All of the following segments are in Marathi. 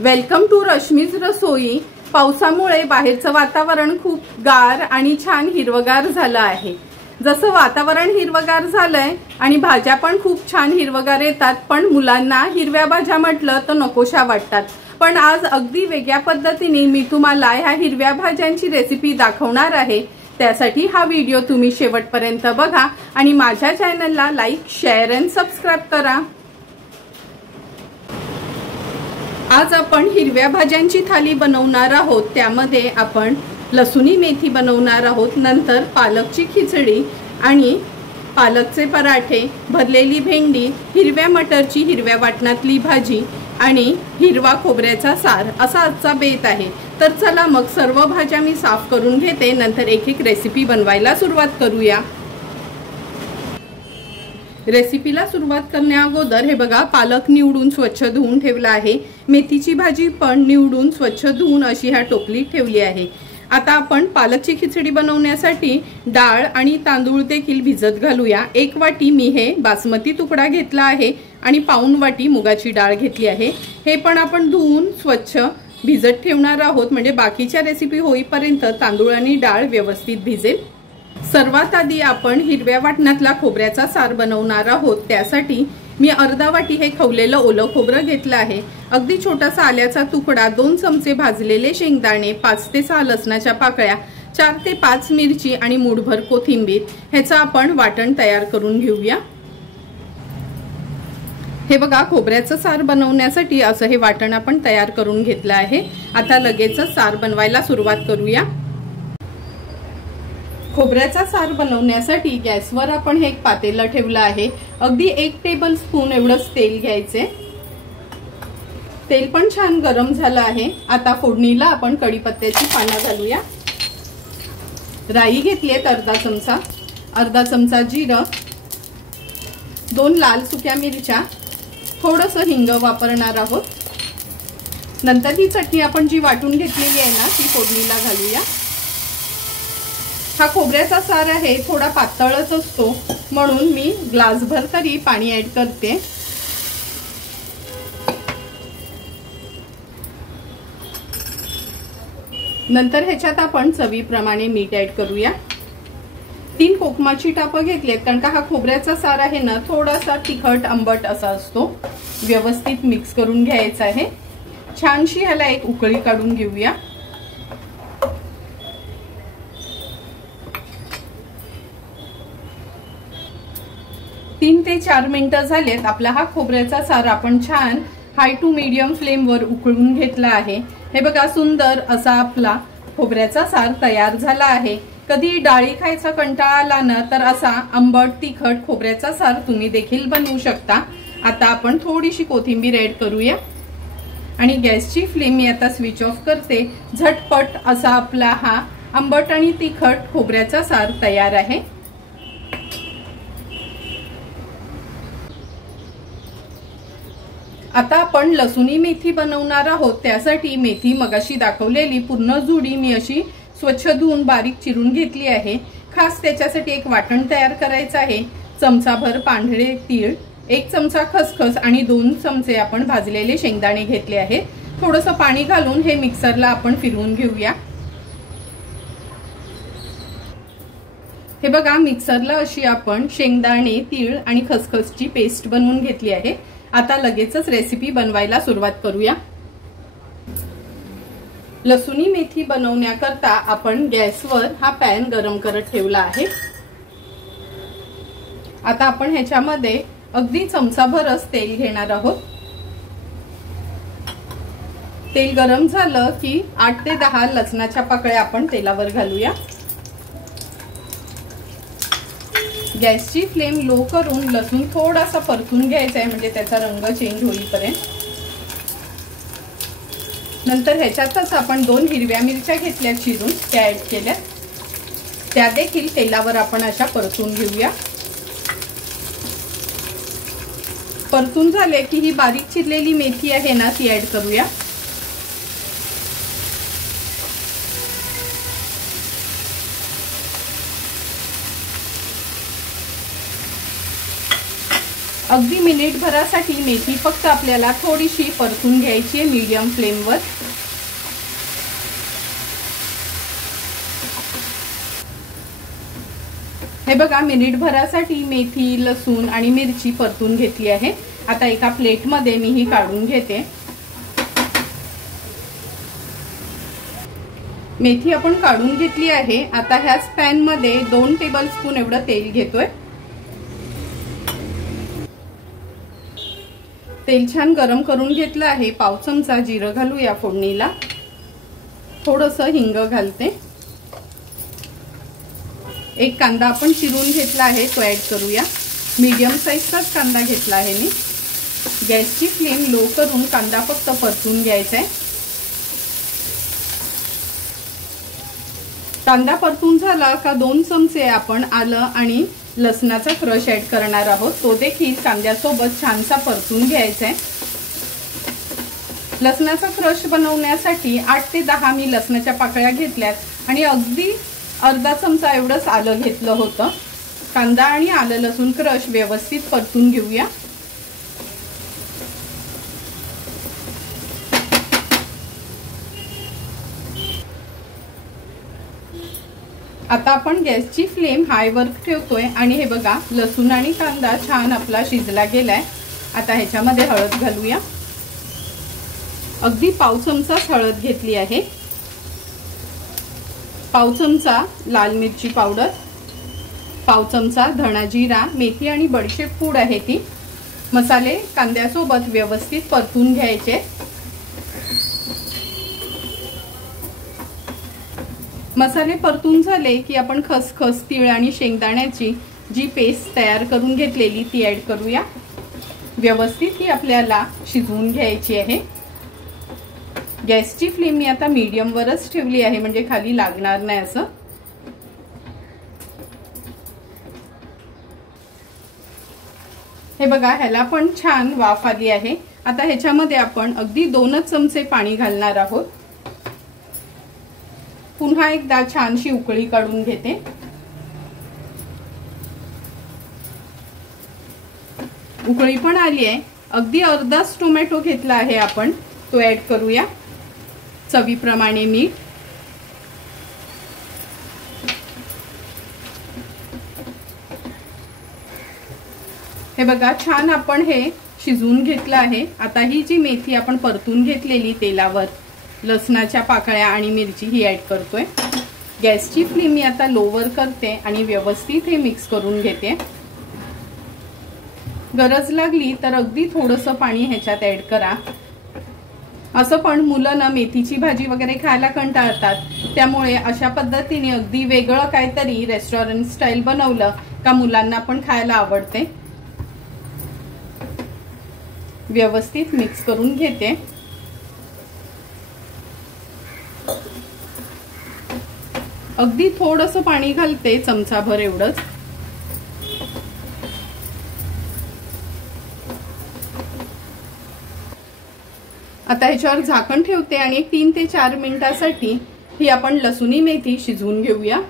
वेलकम टू रश्मीज रसोई। पावसामुळे बाहेरचं वातावरण खूप गार आणि छान हिरवगार झालं आहे। जसं वातावरण हिरवगार झालंय आणि भाज्या पण खूप छान हिरवगार येतात, पण मुलांना हिरव्या भाज्या म्हटलं तर नकोशा वाटतात। पण आज अगदी वेगळ्या पद्धतीने मी तुम्हाला ह्या हिरव्या भाज्यांची रेसिपी दाखवणार आहे। त्यासाठी हा व्हिडिओ तुम्ही शेवटपर्यंत बघा आणि माझ्या चॅनलला लाईक, शेअर आणि सबस्क्राइब करा। आज आपण हिरव्या भाज्यांची थाली बनवणार आहोत। त्यामध्ये आपण लसुणी मेथी बनवणार आहोत, नंतर पालकची खिचडी आणि पालकचे पराठे, भरलेली भेंडी, हिरव्या मटरची हिरव्या वाटणातली भाजी आणि हिरवा खोबऱ्याचा सार असा आजचा बेत आहे। तर चला मग सर्व भाज्या मी साफ करून घेते, नंतर एक एक रेसिपी बनवायला सुरुवात करूया। रेसिपीला सुरुवात करण्या अगोदर हे बघा, पालक निवडून स्वच्छ धुवून ठेवला आहे। मेथीची भाजी पण निवडून स्वच्छ धुवून अशी ह्या टोपलीत ठेवली आहे। आता आपण पालकची खिचडी बनवण्यासाठी डाळ आणि तांदूळ देखील भिजत घालूया। 1 वाटी मी हे बासमती तुकडा घेतला आहे आणि पाऊण वाटी मुगाची डाळ घेतली आहे। हे पण आपण धुवून स्वच्छ भिजत ठेवणार आहोत, म्हणजे बाकीच्या रेसिपी होईपर्यंत तांदूळ आणि डाळ व्यवस्थित भिजेल। सर्वात आधी आपण हिरव्या वाटणातला खोबऱ्याचा सार बनवणार आहोत। त्यासाठी मी अर्धा वाटी हे खवलेलं ओलं खोबरं घेतलं आहे। अगदी छोटासा आल्याचा तुकडा, 2 चमचे भाजलेले शेंगदाणे, 5 ते 6 लसणाच्या पाकळ्या, 4 ते 5 मिरची आणि मूठभर कोथिंबीर ह्याचं आपण वाटण तयार करून घेऊया। हे बघा, खोबऱ्याचं सार बनवण्यासाठी असं हे वाटण आपण तयार करून घेतलं आहे। आता लगेचच सार बनवायला सुरुवात करूया। खोबऱ्याचा सार बनवण्यासाठी गॅसवर आपण हे एक पातेलं ठेवलं आहे। अगदी 1 टेबलस्पून एवढंच तेल घ्यायचे। तेल पण छान गरम झालं आहे। आता फोडणीला आपण कढीपत्त्याची पानं घालूया। राई घेतलीये अर्धा चमचा जिरं, 2 लाल सुक्या मिरच्या, थोडंसं हिंग वापरणार आहोत। नंतर ही चटणी आपण जी वाटून घेतलेली आहे ना, ती फोडणीला घालूया। हा खोबऱ्याचा सार आहे, थोडा पातळच असतो, म्हणून मी ग्लासभर तरी पाणी ऍड करते। नंतर ह्याच्यात आपण चवीप्रमाणे मीठ ऍड करूया। 3 कोकमाची टापं घेतलीत, कारण का हा खोबऱ्याचा सार आहे ना, थोडासा तिखट आंबट असा असतो। व्यवस्थित मिक्स करून घ्यायचा आहे। छानशी ह्याला एक उकळी काढून घेऊया। तीन ते 4 मिनिटं झालेत। आपला हा खोबऱ्याचा सार आपण छान हाय टू मीडियम फ्लेम वर उकळून घेतला आहे। हे बघा, सुंदर असा आपला खोबऱ्याचा सार तयार झाला आहे। कधी डाळी खायचा कंटाळा आला ना, तर असा आंबट तिखट खोबऱ्याचा सार तुम्ही देखील बनवू शकता। आता आपण थोडीशी कोथिंबीर ऍड करूया आणि गॅसची फ्लेम मी आता स्विच ऑफ करते। झटपट असा आपला हा आंबट आणि तिखट खोबऱ्याचा सार तयार आहे। आता आपण लसुणी मेथी बनवणार आहोत। त्यासाठी मेथी मगाशी दाखवलेली पूर्ण जुडी मी अशी स्वच्छ धुवून बारीक चिरून घेतली आहे। खास त्याच्यासाठी एक वाटण तयार करायचं आहे। चमचाभर पांढरे तीळ, 1 चमचा खसखस आणि 2 चमचे आपण भाजलेले शेंगदाणे घेतले आहे। थोडंसं पाणी घालून हे मिक्सरला आपण फिरवून घेऊया। हे बघा, मिक्सरला अशी आपण शेंगदाणे, तीळ आणि खसखसची पेस्ट बनवून घेतली आहे। आता लगेचच रेसिपी बनवायला सुरुवात करूया। लसुणी मेथी बनवण्याकरता आपण गॅसवर हा पॅन गरम करत ठेवला आहे। आता आपण ह्याच्यामध्ये अगदी चमचाभरच तेल घेणार आहोत। तेल गरम झालं की 8 ते 10 लसणाच्या पाकळ्या आपण तेलावर घालूया। गॅसची फ्लेम लो करून लसूण थोडासा परतून घ्यायचा आहे, म्हणजे त्याचा रंग चेंज होईपर्यंत। नंतर ह्याच्यातच आपण 2 हिरव्या मिरच्या घेतल्या चिरून, त्या ऍड केल्या। त्या देखील तेलावर आपण अशा परतून घेऊया। परतून झाले की ही बारीक चिरलेली मेथी आहे ना, ती ऍड करूया। अगदी मिनिटभरासाठी मेथी फक्त आपल्याला थोडीशी परतून घ्यायची आहे मीडियम फ्लेमवर। हे बघा मिनिटभरासाठी मेथी, लसूण आणि मिरची परतून घेतली आहे। आता एका प्लेटमध्ये मी ही काढून घेते। मेथी आपण काढून घेतली आहे। आता ह्याच पॅन मध्ये 2 टेबलस्पून एवढं तेल घेतोय। तेल छान गरम करून घेतलं आहे। पाव चमचा जिरं घालूया फोडणीला, थोडंसं हिंग घालते। एक कांदा आपण चिरून घेतला आहे तो ऍड करूया। मीडियम साईजचाच कांदा घेतला आहे मी। गॅसची फ्लेम लो करून कांदा फक्त परतून घ्यायचा आहे। कांदा परतून झाला का 2 चमचे आपण आलं आणि लसणाचा क्रश ऍड करणार आहोत। तो देखील कांद्यासोबत छानसा परतून घ्यायचा आहे। लसणाचा क्रश बनवण्यासाठी 8 ते 10 मी लसणाच्या पाकळ्या घेतल्यात आणि अगदी अर्धा चमचा एवढंच आलं घेतलं होतं। कांदा आणि आलं लसूण क्रश व्यवस्थित परतून घेऊया। आता आपण गॅसची फ्लेम हाय वर ठेवतोय आणि हे बघा लसूण आणि कांदा छान आपला शिजला गेलाय। आता ह्याच्यामध्ये हळद घालूया। अगदी पाव चमचाच हळद घेतली आहे। पाव चमचा लाल मिरची पावडर, पाव चमचा धणा जिरा, मेथी आणि बडीशेप पूड आहे ती। मसाले कांद्यासोबत व्यवस्थित परतून घ्यायचे। मसाले परतून झाले की आपण खसखस, तीळ आणि शेंगदाण्याची जी पेस्ट तयार करून घेतलेली ती ऍड करूया। व्यवस्थित ही आपल्याला शिजवून घ्यायची आहे। गॅसची फ्लेम मी आता मीडियम वरच ठेवली आहे म्हणजे खाली लागणार नाही असं। हे बघा ह्याला पण छान वाफ आली आहे। आता ह्याच्यामध्ये आपण अगदी 2 चमचे पाणी घालणार आहोत। पुन्हा एकदा छानशी उकळी काढून घेते। उकळी पण आली आहे। अगदी अर्धाच टोमॅटो घेतला आहे आपण, तो ऍड करूया। चवीप्रमाणे मीठ, हे बघा छान आपण हे शिजवून घेतलं आहे। आता ही जी मेथी आपण परतून घेतलेली तेलावर, लसणाच्या पाकळ्या आणि मिरची ही ऍड करतोय। गॅसची फ्लेम मी आता लोवर करते आणि व्यवस्थित हे मिक्स करून घेते। गरज लागली तर अगदी थोडंसं पाणी ह्याच्यात ऍड करा। असं पण मुलं ना मेथीची भाजी वगैरे खायला कंटाळतात, त्यामुळे अशा पद्धतीने अगदी वेगळं काहीतरी रेस्टॉरंट स्टाईल बनवलं का मुलांना पण खायला आवडते। व्यवस्थित मिक्स करून घेते। अगदी थोडंसं पाणी घालते, चमचाभर एवढंच। आता ह्याच्यावर झाकण ठेवते आणि 3 ते 4 मिनिटांसाठी ही आपण लसूणी मेथी शिजवून घेऊया।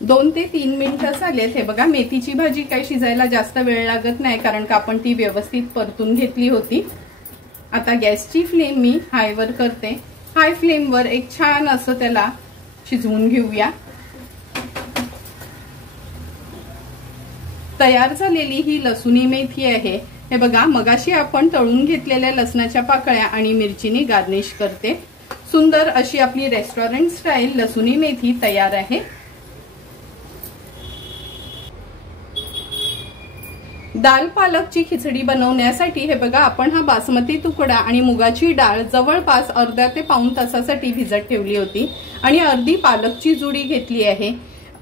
दोन ते 3 मिनिटं झालेत। हे बघा मेथीची भाजी काही शिजायला जास्त वेळ लागत नाही कारण का आपण ती व्यवस्थित परतून घेतली होती। आता गॅसची फ्लेम मी हाय वर करते। हाय फ्लेम वर एक छान असं त्याला शिजवून घेऊया। तयार झालेली ही लसूणी मेथी आहे। हे बघा मगाशी आपण तळून घेतलेल्या लसणाच्या पाकळ्या आणि मिरचीनी गार्निश करते। सुंदर अशी आपली रेस्टॉरंट स्टाईल लसूणी मेथी तयार आहे। दाल पालकची खिचडी बनवण्यासाठी हे बघा आपण हा बासमती तुकडा आणि मुगाची डाळ जवळपास अर्धा ते पाऊण तासासाठी भिजत ठेवली होती आणि अर्धी पालकची जुडी घेतली आहे।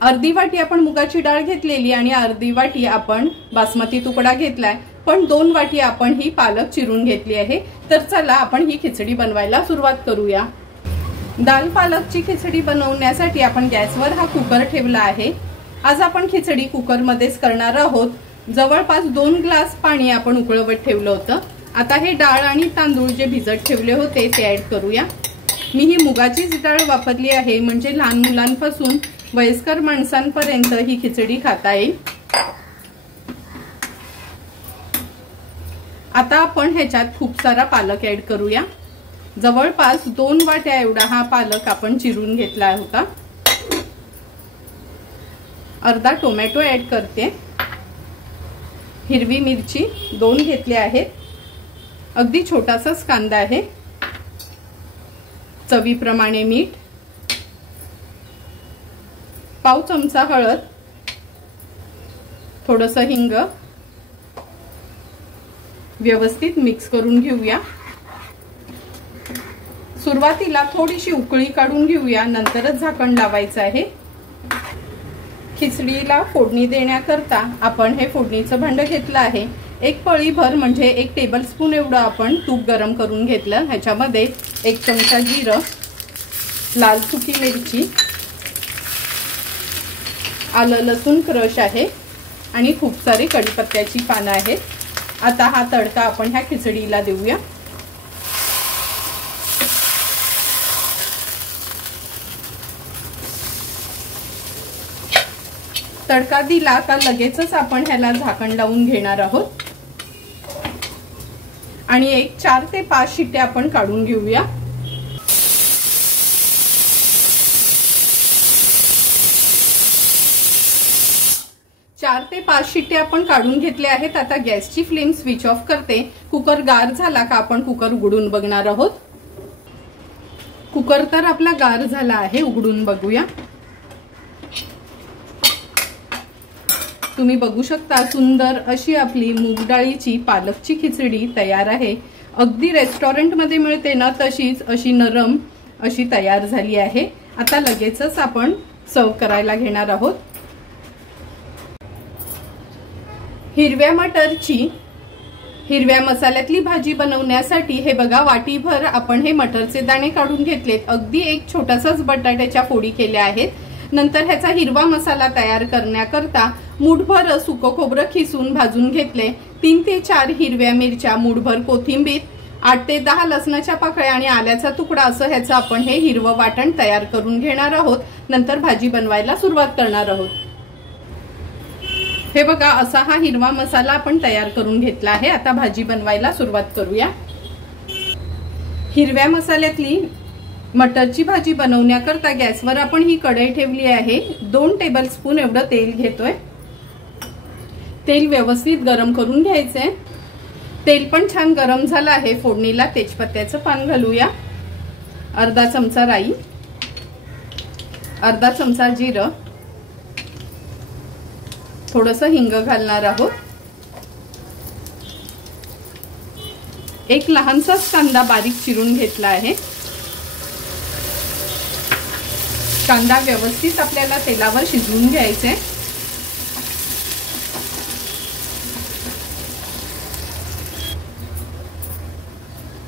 अर्धी वाटी आपण मुगाची डाळ घेतलेली आणि अर्धी वाटी आपण बासमती तुकडा घेतलाय, पण 2 वाटी आपण ही पालक चिरून घेतली आहे। तर चला आपण ही खिचडी बनवायला सुरुवात करूया। दाल पालकची खिचडी बनवण्यासाठी आपण गॅसवर हा कुकर ठेवला आहे। आज आपण खिचडी कुकर मध्येच करणार आहोत। जवळपास 2 ग्लास पाणी आपण उकळवत ठेवलं होतं। आता हे डाळ आणि तांदूळ जे भिजत ठेवले होते ते ऍड करूया। मी ही मुगाचीच डाळ वापरली आहे, म्हणजे लहान मुलांपासून वयस्कर माणसांपर्यंत ही खिचडी खाता येईल। आता आपण ह्याच्यात खूप सारा पालक ऍड करूया। जवळपास 2 वाट्या एवढा हा पालक आपण चिरून घेतला होता। अर्धा टोमॅटो ऍड करते। हिरवी मिरची 2 घेतली आहेत। अगदी छोटासाच कांदा आहे। चवीप्रमाणे मीठ, पाव चमचा हळद, थोडंसं हिंग, व्यवस्थित मिक्स करून घेऊया। सुरुवातीला थोडीशी उकळी काढून घेऊया, नंतरच झाकण लावायचं आहे। खिचडीला फोडणी देण्याकरता आपण हे फोडणीचं भांड घेतलं आहे। एक पळीभर म्हणजे 1 टेबलस्पून एवढं आपण तूप गरम करून घेतलं। ह्याच्यामध्ये 1 चमचा जिरं, लाल सुकी मिरची, आलं लसूण क्रश आहे आणि खूप सारी कढीपत्त्याची पानं आहेत। आता हा तडका आपण ह्या खिचडीला देऊया। तडका दिला का लगेचच आपण ह्याला झाकण लावून घेणार आहोत आणि एक 4 ते 5 शिट्ट्या आपण काढून घेऊया। 4 ते 5 शिट्ट्या आपण काढून घेतल्या आहेत। आता गॅसची फ्लेम स्विच ऑफ करते। कुकर गार झाला का आपण कुकर उघडून बघणार आहोत। कुकर तर आपला गार झाला आहे, उघडून बघूया। तुम्ही बघू शकता सुंदर अशी आपली मूग डाळीची पालकची खिचडी तयार आहे। अगदी रेस्टॉरंट मध्ये मिळते ना तशीच अशी नरम अशी तयार झाली आहे। आता लगेचच आपण सर्व करायला घेणार आहोत। हिरव्या मटरची हिरव्या मसाल्यातली भाजी बनवण्यासाठी हे बघा वाटीभर आपण हे मटरचे दाणे काढून घेतलेत। अगदी एक छोटासाच बटाट्याच्या फोडी केल्या आहेत। नंतर ह्याचा हिरवा मसाला तयार करण्याकरता मूठभर सुकं खोबरं खिसून भाजून घेतले। 3 ते 4 हिरव्या मिरच्या, मूठभर कोथिंबीर, 8 ते 10 लसणाच्या पाकळ्या आणि आल्याचा तुकडा असं ह्याचं आपण हे हिरवं वाटण तयार करून घेणार आहोत। नंतर भाजी बनवायला सुरुवात करणार आहोत। हे बघा असा हा हिरवा मसाला आपण तयार करून घेतला आहे। आता भाजी बनवायला सुरुवात करूया। हिरव्या मसाल्यातली मटरची भाजी बनवण्याकरता गॅसवर आपण ही कढई ठेवली आहे। 2 टेबलस्पून एवढं तेल घेतोय। तेल व्यवस्थित गरम करून घ्यायचंय। तेल पण छान गरम झालं आहे। फोडणीला तेजपत्त्याचं पान घालूया, अर्धा चमचा राई, अर्धा चमचा जिरं, थोडंसं हिंग घालणार आहोत। एक लहानसाच कांदा बारीक चिरून घेतला आहे। कांदा व्यवस्थित आपल्याला तेलावर शिजवून घ्यायचे।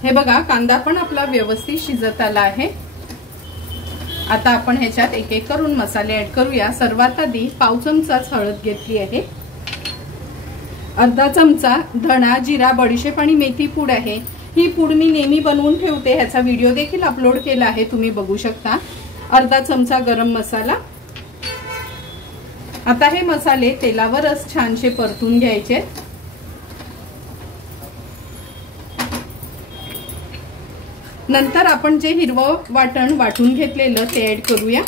हे बघा कांदा पण आपला व्यवस्थित शिजत आला आहे। आता आपण ह्याच्यात एक एक करून मसाले ऍड करूया। सर्वात आधी पाव चमचाच हळद घेतली आहे, अर्धा चमचा धणा, जिरा, बडीशेप आणि मेथी पूड आहे। ही पूड मी नेहमी बनवून ठेवते, ह्याचा व्हिडिओ देखील अपलोड केला आहे, तुम्ही बघू शकता। अर्धा चमचा गरम मसाला। आता हे मसाले तेलावरच छानसे परतून घ्यायचे। नंतर आपण जे हिरवं वाटण वाटून घेतलेलं ते ऍड करूया।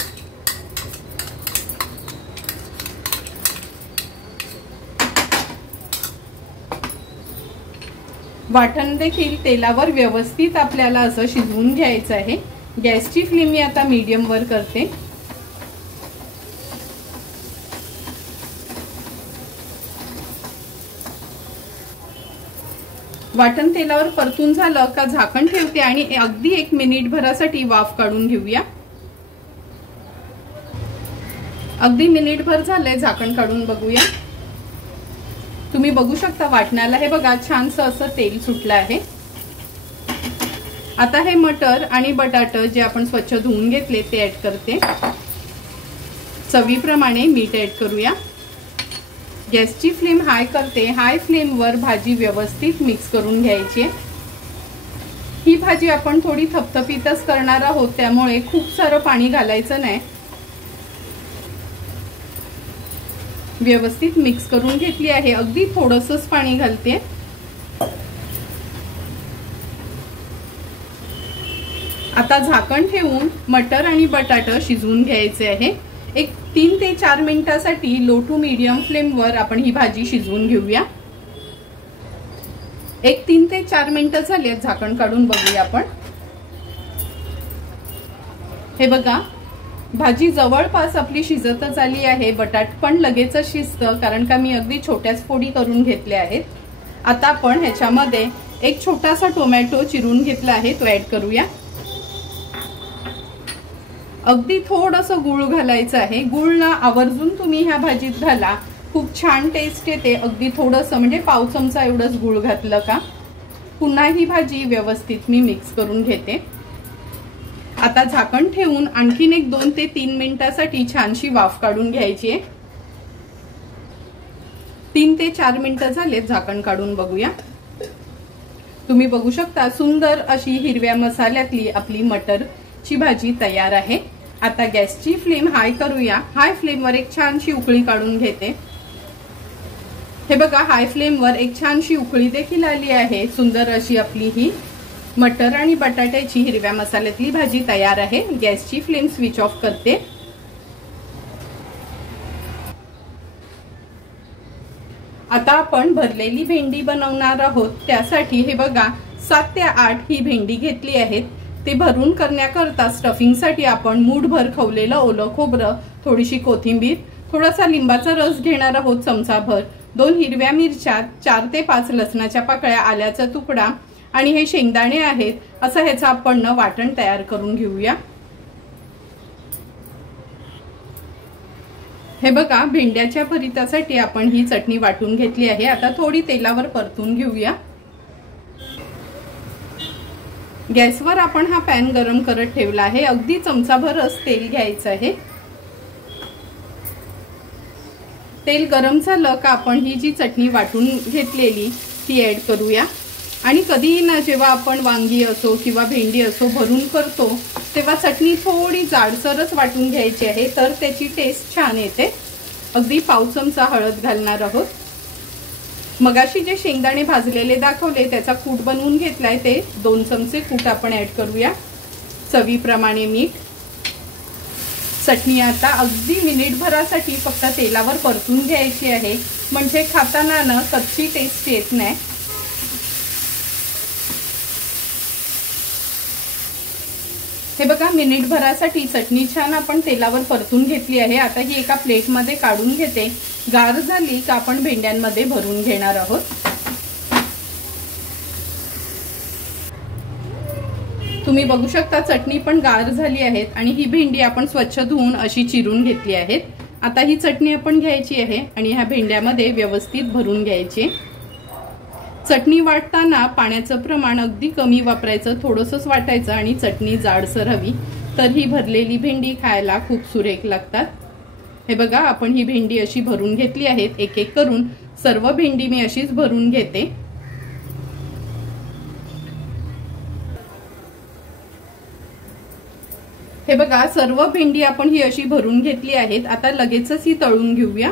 वाटण देखील तेलावर व्यवस्थित आपल्याला असं शिजवून घ्यायचं आहे। गॅसची फ्लेम मी आता मीडियम वर करते। वाटण तेलावर परतून झालं का झाकण ठेवते आणि अगदी 1 मिनिट भरासाठी वाफ काढून घेऊया। अगदी मिनिट भर झाले, झाकण काढून बघूया। तुम्ही बघू शकता वाटणाला हे बघा छानसं असं तेल सुटलं आहे। आता हे मटर आणि बटाटे जे आपण स्वच्छ धुवून घेतले ते ऍड करते। चवीप्रमाणे मीठ ऍड करूया। गॅसची फ्लेम हाय करते। हाय फ्लेम वर भाजी व्यवस्थित मिक्स करून घ्यायची। ही भाजी आपण थोडी थपथपीतच करणार आहोत, त्यामुळे खूप सारं पाणी घालायचं नाही. व्यवस्थित मिक्स करून घेतली आहे. अगदी थोडंसंच पाणी घालते. आता झाकण ठेवून मटर आणि बटाटा शिजवून घ्यायचे आहे. एक 3 ते 4 मिनिटांसाठी लो टू मीडियम फ्लेमवर आपण ही भाजी शिजवून घेऊया. एक 3 ते 4 मिनिटं झाली, झाकण काढून बघूया आपण. हे बघा, भाजी जवळपास आपली शिजतच आली आहे. बटाट पण लगेचच शिजतं, कारण का मी अगदी छोट्याच फोडी करून घेतल्या आहेत. आता आपण ह्याच्यामध्ये एक छोटासा टोमॅटो चिरून घेतला आहे, तो ऍड करूया. अगदी थोडंसं गूळ घालायचं आहे. गूळ ना आवर्जून तुम्ही ह्या भाजीत घाला, खूप छान टेस्ट येते. अगदी थोडंसं म्हणजे पाव चमचा एवढंच गूळ घातलं का. पुन्हा ही भाजी व्यवस्थित मी मिक्स करून घेते. आता झाकण ठेवून आणखीन एक 2 ते 3 मिनिटांसाठी छानशी वाफ काढून घ्यायची आहे. 3 ते 4 मिनिटं झालेत, झाकण काढून बघूया. तुम्ही बघू शकता सुंदर अशी हिरव्या मसाल्यातली आपली मटरची भाजी तयार आहे. आता गॅसची फ्लेम हाय करूया. हाय फ्लेमवर एक छानशी उकळी काढून घेते. हे बघा, हाय फ्लेमवर एक छानशी उकळी देखील आली आहे. सुंदर अशी आपली ही मटर आणि बटाट्याची हिरव्या मसाल्यातली भाजी तयार आहे. गॅसची फ्लेम स्विच ऑफ करते. आता आपण भरलेली भेंडी बनवणार आहोत. त्यासाठी हे बघा 7 ते 8 ही भेंडी घेतली आहेत. ते भरून करण्याकरता स्टफिंगसाठी आपण मूठभर खवलेलं ओलं खोबरं, थोडीशी कोथिंबीर, थोडासा लिंबाचा रस घेणार आहोत चमचाभर, 2 हिरव्या मिरच्या, 4 ते 5 लसणाच्या पाकळ्या, आल्याचा तुकडा आणि हे शेंगदाणे आहेत. असं ह्याचं आपण वाटण तयार करून घेऊया. हे बघा, भेंड्याच्या भरितासाठी आपण ही चटणी वाटून घेतली आहे. आता थोडी तेलावर परतून घेऊया. गॅसवर आपण हा पॅन गरम करत ठेवला आहे. अगदी चमचाभरच तेल घ्यायचं आहे. तेल गरम झालं का आपण ही जी चटणी वाटून घेतलेली ती ऍड करूया. आणि कधीही ना, जेव्हा आपण वांगी असो किंवा भेंडी असो भरून करतो, तेव्हा चटणी थोडी जाडसरच वाटून घ्यायची आहे, तर त्याची टेस्ट छान येते. अगदी पाव चमचा हळद घालणार आहोत. मगाशी जे शेंगदाणे भाजलेले दाखवले त्याचा कूट बनवून घेतलाय, ते 2 चमचे कूट आपण ऍड करूया. चवीप्रमाणे मीठ. चटणी आता अगदी मिनिटभरासाठी फक्त तेलावर परतून घ्यायची आहे, म्हणजे खाताना ना कच्ची टेस्ट येत नाही. हे बघा, मिनिटभरासाठी चटणी छान आपण तेलावर परतून घेतली आहे. आता ही एका प्लेटमध्ये काढून घेते. गार झाली का आपण भेंड्यांमध्ये भरून घेणार आहोत. तुम्ही बघू शकता चटणी पण गार झाली आहे आणि ही भेंडी आपण स्वच्छ धुवून अशी चिरून घेतली आहे. आता ही चटणी आपण घ्यायची आहे आणि ह्या भेंड्यामध्ये व्यवस्थित भरून घ्यायची. चटणी वाटताना पाण्याचं प्रमाण अगदी कमी वापरायचं, थोडंसंच वाटायचं आणि चटणी जाडसर हवी, तर ही भरलेली भेंडी खायला खूप सुरेख लागतात. हे बघा, आपण ही भेंडी अशी भरून घेतली आहे. एक एक करून सर्व भेंडी मी अशीच भरून घेते. हे बघा, सर्व भेंडी आपण ही अशी भरून घेतली आहेत. आता लगेचच ही तळून घेऊया.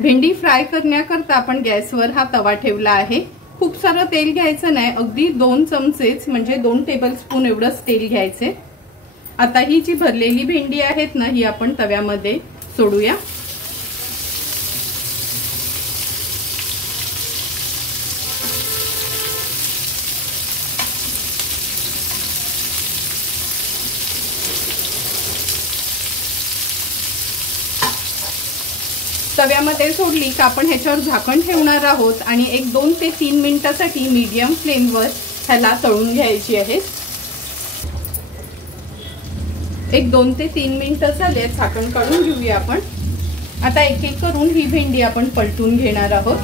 भेंडी फ्राय करण्याकरता आपण गॅसवर हा तवा ठेवला आहे. खूप सारं तेल घ्यायचं नाही, अगदी 2 चमचेच म्हणजे 2 टेबलस्पून एवढंच तेल घ्यायचे. आता ही जी भरलेली भेंडी आहेत ना, ही आपण तव्यामध्ये सोडूया. तव्यामध्ये सोडली का आपण ह्याच्यावर झाकण ठेवणार आहोत आणि एक 2 ते 3 मिनिटांसाठी मीडियम फ्लेमवर ह्याला तळून घ्यायची आहे. एक 2 ते 3 मिनिटं झाले, झाकण काढून घेऊया आपण. आता एक एक करून ही भेंडी आपण पलटून घेणार आहोत.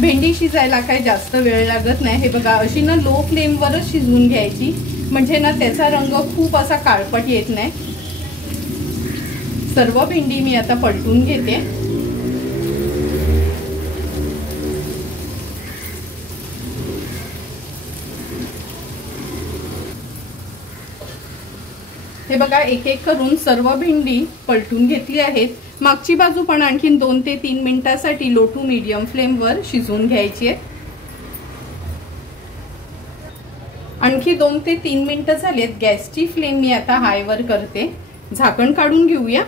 भेंडी शिजायला काही जास्त वेळ लागत नाही. हे बघा, अशी ना लो फ्लेमवरच शिजवून घ्यायची, म्हणजे ना त्याचा रंग खूप असा काळपट येत नाही. सर्व भेंडी मी आता पलटून घेते. हे बघा एक एक करून सर्व भेंडी पलटून घेतली आहेत. मागची बाजू पण आणखीन 2 ते 3 मिनिटांसाठी लो टू मीडियम फ्लेमवर शिजवून घ्यायची आहे. आणखी 2 ते 3 मिनिटं झालेत. गॅसची फ्लेम मी आता हायवर करते. झाकण काढून घेऊया.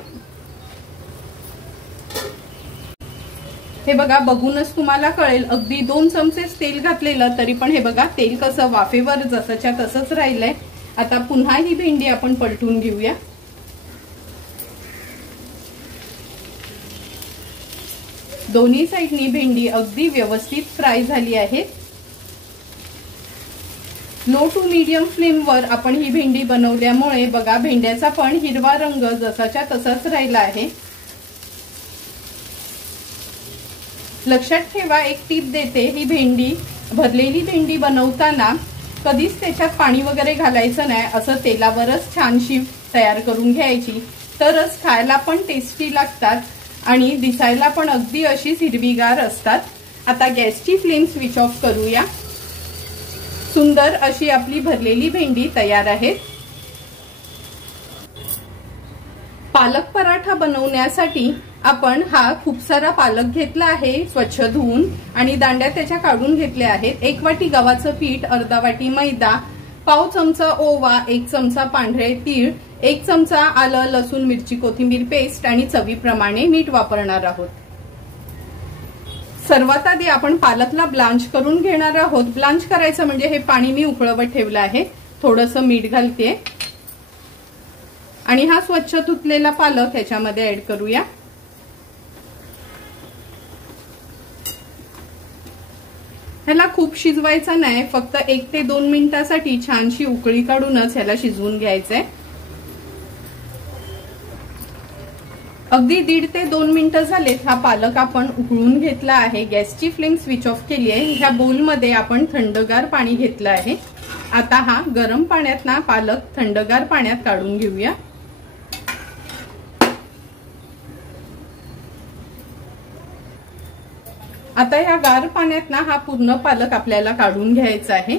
हे बघा बघूनच तुम्हाला कळेल अगदी 2 चमचे तेल घातलेलं तरी पण हे बघा तेल कसं वाफेवर जसंच्या तसंच राहिलंय. आता पुन्हा ही भेंडी आपण पलटून घेऊया. दोन्ही साइडनी भेंडी अगदी व्यवस्थित फ्राय झाली आहे. लो टू मीडियम फ्लेमवर आपण ही भेंडी बनवल्यामुळे बघा भेंड्याचा पण हिरवा रंग जसाच्या तसाच राहिला आहे. लक्षात ठेवा एक टिप देते, ही भेंडी भरलेली भेंडी बनवताना कधीच त्याच्यात पाणी वगैरे घालायचं नाही. असं तेलावरच छानशी तयार करून घ्यायची, तरच खायला पण टेस्टी लागतात आणि दिसायला पण अगदी अशी हिरवीगार असतात. आता गॅसची फ्लेम स्विच ऑफ करूया. सुंदर अशी आपली भरलेली भेंडी तयार आहे. पालक पराठा बनवण्यासाठी आपण हा खूप सारा पालक घेतला आहे स्वच्छ धुवून आणि दांड्या त्याच्या काढून घेतल्या आहेत. 1 वाटी गव्हाचं पीठ, अर्धा वाटी मैदा, पाव चमचा ओवा, 1 चमचा पांढरे तीळ, 1 चमचा आलं लसूण मिरची कोथिंबीर पेस्ट आणि चवीप्रमाणे मीठ वापरणार आहोत. सर्वात आधी आपण पालकला ब्लांच करून घेणार आहोत. ब्लांच करायचं म्हणजे हे पाणी मी उकळवत ठेवलं आहे. थोडंसं मीठ घालते आणि हा स्वच्छ धुतलेला पालक ह्याच्यामध्ये ऍड करूया. ह्याला खूप शिजवायचा नाही, फक्त 1 ते 2 मिनिटांसाठी छानशी उकळी काढूनच ह्याला शिजवून घ्यायचंय. अगदी 1.5 ते 2 मिनिटं झालेत. हा पालक आपण उकळून घेतला आहे. गॅसची फ्लेम स्विच ऑफ केली आहे. ह्या बोलमध्ये आपण थंडगार पाणी घेतलं आहे. आता हा गरम पाण्यात ना पालक थंडगार पाण्यात काढून घेऊया. आता या गार पाण्यात ना हा पूर्ण पालक आपल्याला काढून घ्यायचा आहे.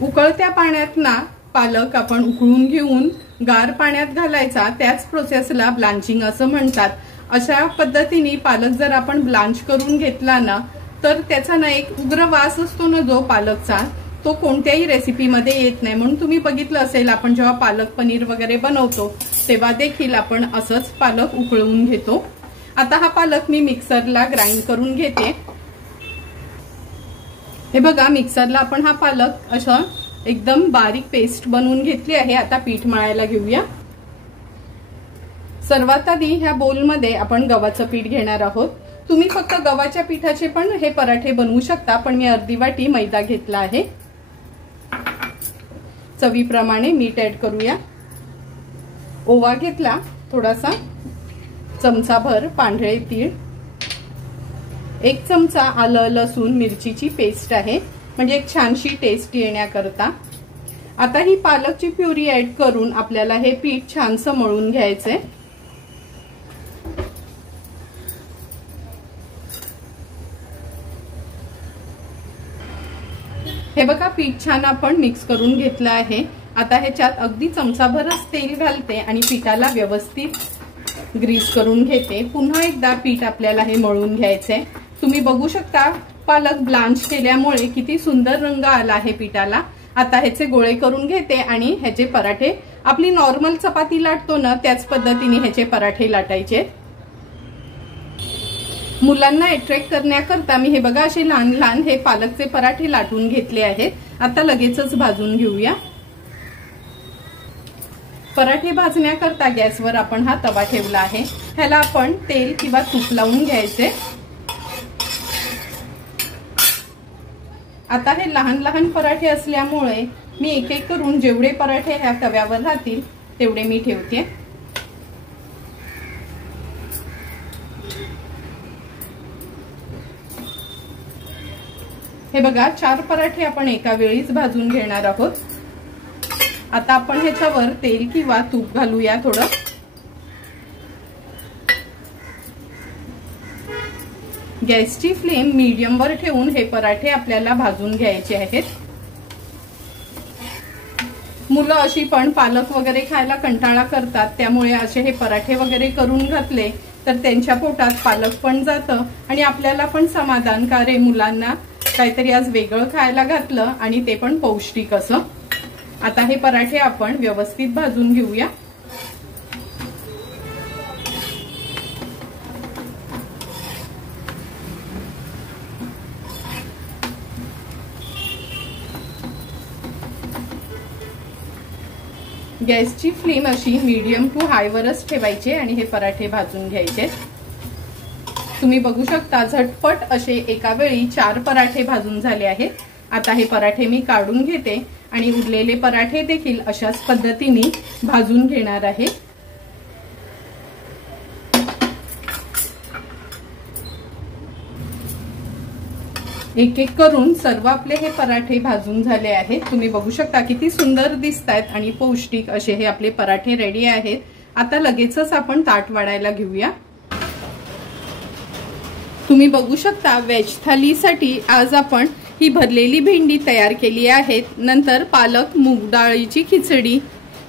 उकळत्या पाण्यात ना पालक आपण उकळून घेऊन गार पाण्यात घालायचा. त्याच प्रोसेसला ब्लांचिंग असं म्हणतात. अशा पद्धतीने पालक जर आपण ब्लांच करून घेतला ना तर त्याचा ना एक उग्र वास असतो ना जो पालकचा, तो कोणत्याही रेसिपीमध्ये येत नाही. म्हणून तुम्ही बघितलं असेल आपण जेव्हा पालक पनीर वगैरे बनवतो तेव्हा देखील आपण असंच पालक उकळून घेतो. आता हा पालक मी मिक्सरला ग्राइंड करून घेते. हे बघा मिक्सरला आपण हा पालक असं एकदम बारीक पेस्ट बनवून घेतली आहे. आता पीठ मळायला घेऊया. सर्वात आधी ह्या बोलमध्ये आपण गव्हाचं पीठ घेणार आहोत. तुम्ही फक्त गव्हाच्या पिठाचे पण हे पराठे बनवू शकता, पण मी अर्धी वाटी मैदा घेतला आहे. चवीप्रमाणे मीठ ऍड करूया. ओवा घेतला थोडासा, चमचाभर पांढरे तीळ, 1 चमचा आलं लसूण मिरचीची पेस्ट आहे म्हणजे एक छानशी टेस्ट येण्याकरता. आता ही पालकची प्युरी ऍड करून आपल्याला हे पीठ छानसं मळून घ्यायचंय. हे बघा पीठ छान आपण मिक्स करून घेतलं आहे. आता ह्याच्यात अगदी चमचाभरच तेल घालते आणि पिठाला व्यवस्थित ग्रीस करून घेते. पुन्हा एकदा पीठ आपल्याला हे मळून घ्यायचंय. तुम्ही बघू शकता पालक ब्लांच केल्यामुळे किती सुंदर रंग आला आहे पिठाला. आता ह्याचे गोळे करून घेते आणि ह्याचे पराठे आपली नॉर्मल चपाती लाटतो ना त्याच पद्धतीने ह्याचे पराठे लाटायचे. मुलांना अट्रॅक्ट करण्याकरता मी हे बघा असे लहान लहान हे पालकचे पराठे लाटून घेतले आहेत. आता लगेचच भाजून घेऊया. पराठे भाजण्याकरता गॅसवर आपण हा तवा ठेवला आहे. ह्याला आपण तेल किंवा तूप लावून घ्यायचे. आता हे लहान लहान पराठे असल्यामुळे मी एक एक करून जेवढे पराठे ह्या तव्यावर राहतील तेवढे मी ठेवते. हे बघा 4 पराठे आपण एका वेळीच भाजून घेणार आहोत. आता आपण ह्याच्यावर तेल किंवा तूप घालूया थोडं. गॅसची फ्लेम मीडियम वर ठेवून हे पराठे आपल्याला भाजून घ्यायचे आहेत. मुलं अशी पण पालक वगैरे खायला कंटाळा करतात, त्यामुळे असे हे पराठे वगैरे करून घातले तर त्यांच्या पोटात पालक पण जातं आणि आपल्याला पण समाधान का रे मुलांना काहीतरी आज वेगळं खायला घातलं आणि ते पण पौष्टिक असं। आता हे पराठे आपण व्यवस्थित भाजून घेऊया। गॅसची फ्लेम अशी मीडियम टू हाय वरच ठेवायची आणि हे पराठे भाजून घ्यायचे। तुम्ही बघू शकता झटपट असे एका वेळी 4 पराठे भाजून झाले आहेत। आता हे पराठे मी काढून घेते आणि उरलेले पराठे देखील अशाच पद्धतीने भाजून घेणार आहे। एक एक करून सर्व आपले हे पराठे भाजून झाले आहेत। तुम्ही बघू शकता किती सुंदर दिसतायत आणि पौष्टिक असे हे आपले पराठे रेडी आहेत। आता लगेचच आपण ताट वाढायला घेऊया। तुम्ही बघू शकता वेज थालीसाठी आज आपण ही भरलेली भेंडी तयार केली आहे। नंतर पालक मूग डाळीची खिचडी,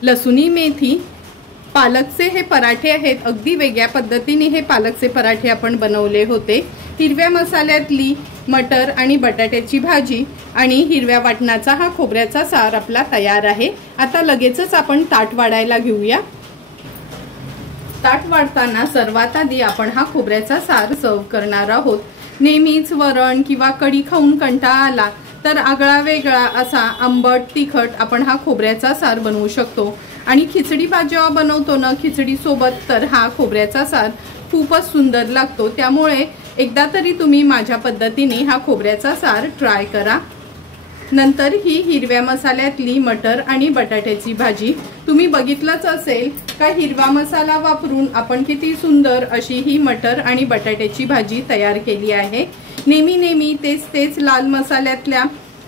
लसुणी मेथी, पालकचे हे पराठे आहेत। अगदी वेगळ्या पद्धतीने हे पालकचे पराठे आपण बनवले होते। हिरव्या मसाल्यातली मटर आणि बटाट्याची भाजी आणि हिरव्या वाटणाचा हा खोबऱ्याचा सार आपला तयार आहे। आता लगेचच आपण ताट वाढायला घेऊया। ताट वाढताना सर्वात आधी आपण हा खोबऱ्याचा सार सर्व करणार आहोत। नेहमीच वरण किंवा कढी खाऊन कंटाळा आला तर आगळा वेगळा असा आंबट तिखट आपण हा खोबऱ्याचा सार बनवू शकतो आणि खिचडी भात जेव्हा बनवतो ना खिचडी सोबत तर हा खोबऱ्याचा सार खूपच सुंदर लागतो। त्यामुळे एकदा तरी तुम्ही माझ्या पद्धतीने हा खोबऱ्याचा सार ट्राय करा। नंतर ही हिरव्या मसाल्यातली मटर आणि बटाट्याची भाजी तुम्ही बघितलंच असेल का हिरवा मसाला वापरून आपण किती सुंदर अशी ही मटर आणि बटाट्याची भाजी तयार केली आहे। नेहमी तेच लाल मसाल्यातल्या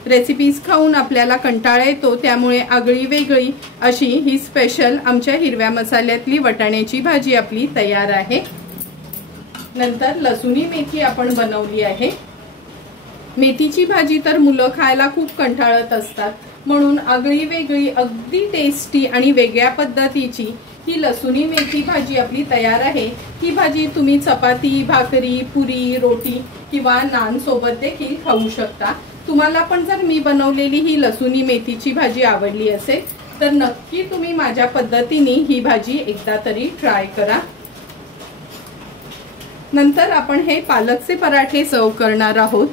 रेसिपीज खाऊन आपल्याला कंटाळा येतो, त्यामुळे आगळी वेगळी अशी ही स्पेशल आमच्या हिरव्या मसाल्यातली वाटाण्याची भाजी आपली तयार आहे। नंतर लसुणी मेथी आपण बनवली आहे। मेथीची भाजी तर मुलं खायला खूप कंटाळत असतात, म्हणून आगळी वेगळी अगदी टेस्टी आणि वेगळ्या पद्धतीची ही लसुणी मेथी भाजी आपली तयार आहे। ही भाजी तुम्ही चपाती, भाकरी, पुरी, रोटी किंवा नान सोबत देखील खाऊ शकता। तुम्हाला पण जर मी बनवलेली ही लसुणी मेथीची भाजी आवडली असेल तर नक्की तुम्ही माझ्या पद्धतीने ही भाजी एकदा तरी ट्राय करा। नंतर आपण हे पालकचे पराठे सर्व करणार आहोत।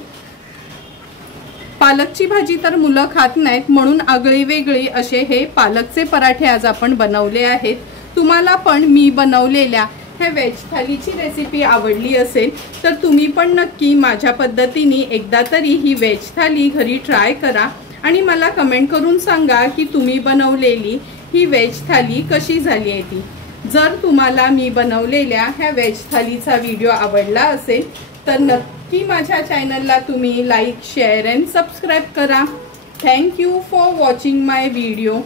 पालकची भाजी तर मुलं खात नाहीत, म्हणून आगळी वेगळी असे हे पालकचे पराठे आज आपण बनवले आहेत। तुम्हाला पण मी बनवलेल्या हे वेज थालीची रेसिपी आवडली असेल तर तुम्ही पण नक्की माझ्या पद्धतीने एकदा तरी ही वेज थाली घरी ट्राय करा आणि मला कमेंट करून सांगा की तुम्ही बनवलेली ही वेज थाली कशी झाली आहे ती। जर तुम्हाला मी बनवलेल्या ह्या वेज थालीचा व्हिडिओ आवडला असेल तर नक्की माझ्या चॅनलला तुम्ही लाईक, शेअर अँड सबस्क्राईब करा। Thank you for watching my video.